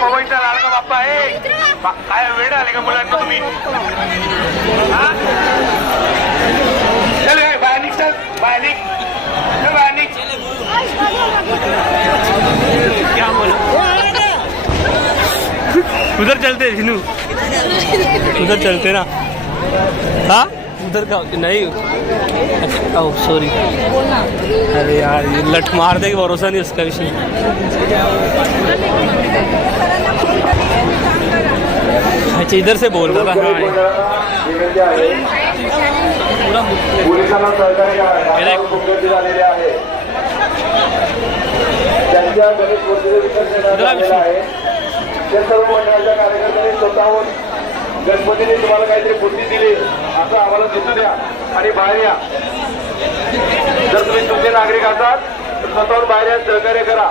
पवईचा लाल का बाप्पा काय वेळ आले का मुलांना तुम्ही चल बाहेर निघ चल बाहेर निघ बाहेर निघ क्या बोला उधर चलते जिनू उधर चलते ना हाँ उधर का नहीं ओह सॉरी अरे यार ये लठ मार दे भरोसा नहीं उसका विषय अच्छा इधर से बोल रहा था पोलिसांना सहकार्य झालेले आहे त्यांच्या गणेश मूर्तीचे विसर्जन झालेलं आहे त्या सर्व मंडळाच्या कार्यकर्त्यांनी स्वतःहून गणपतीने तुम्हाला काहीतरी बुद्धी दिली असं आम्हाला दिसू द्या आणि बाहेर या जर तुम्ही तुमचे नागरिक असाल तर स्वतःहून बाहेर या सहकार्य करा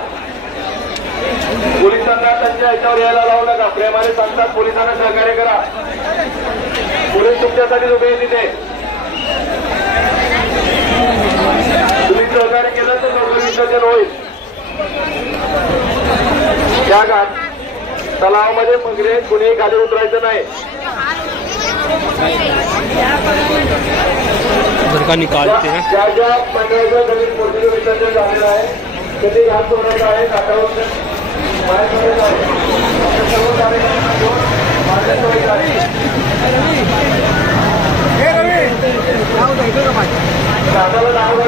पोलिसांना त्यांच्या ह्याच्यावर यायला लावू नका प्रेमाने सांगतात पोलिसांना सहकार्य करा पोलीस तुमच्यासाठी उभे आहे तिथे तुम्ही सहकार्य केलं तर लवकर विसर्जन होईल त्या घाट तलावामध्ये मगरे कुणीही खाली उतरायचं नाही निकालते हैं ज्या ज्या मंडळाचं गणेश मूर्तीचं विसर्जन झालेलं आहे कधी घाट सोडायचं आहे घाटावर बाहेर सोडायचं आहे सर्व कार्यक्रमांना घेऊन बाहेर सोडायचं आहे घाटाला नाव